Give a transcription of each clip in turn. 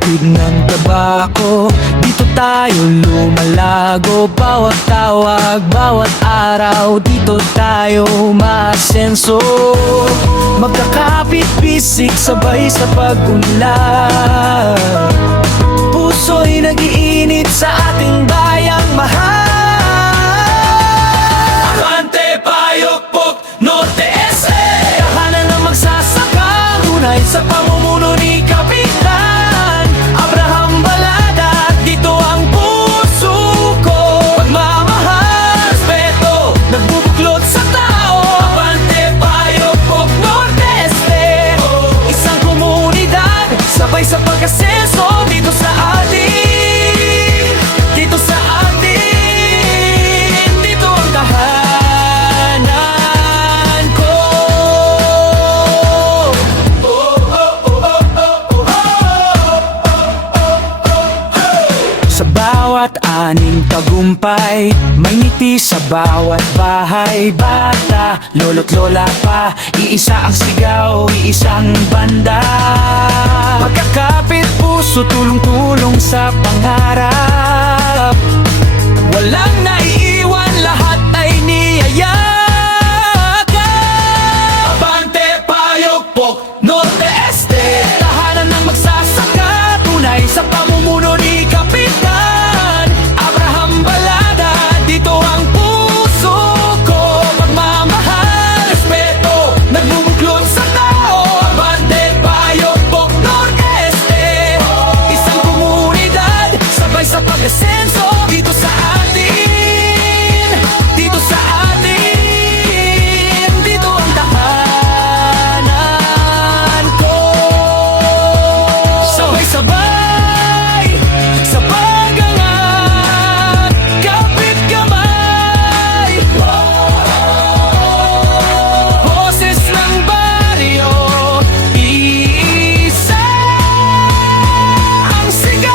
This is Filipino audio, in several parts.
Apoy ng tabako, dito tayo lumalago. Bawat tawag, bawat araw, dito tayo maasenso. Magkakapit-bisik sabay sa pag-unlad. Puso'y nag-iinit sa ating bayang mahal. Abante, Payokpok, Norte, Este. Tahanan ng magsasaka, tunay sa pamumuno ni Kapitan Abraham Balada. Dito ang puso ko, pagmamahal, respeto, nagbubuklod sa tao. Abante, Payokpok, Norte, Este. Isang komunidad, sabay sa pag-asenso. Dito sa atin, dito sa atin, dito ang tahanan ko. Sa bawat aning tagumpay, may ngiti sa bawat bahay. Bata, lolo't lola pa, iisa ang sigaw, iisang banda. Magkakapit puso, tulong-tulong sa pangarap. Walang naiiwan, lahat ay niyayakap. Abante, Payokpok, Norte, Este. Tahanan ng magsasaka, tunay sa pamumuno ni Kapitan Abraham Balada. Dito ang puso ko, pagmamahal, respeto, nagbubuklod sa tao. Abante, Payokpok, Norte, Este. Isang komunidad, sabay sa pag-asenso. Dito sa atin, dito sa atin, dito ang tahanan ko. Sabay-sabay sa pag-angat, kapit kamay. Boses ng baryo, isa ang sigaw.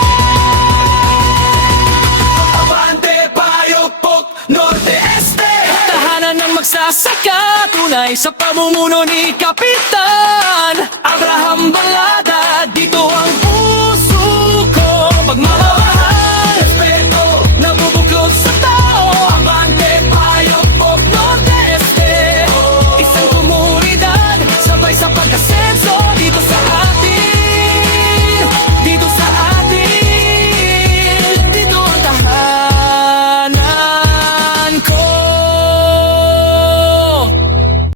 Abante, Payokpok, Norte, Este. Tahanan ng magsasaka, tunay sa pamumuno ni Kapitan Abraham Balada.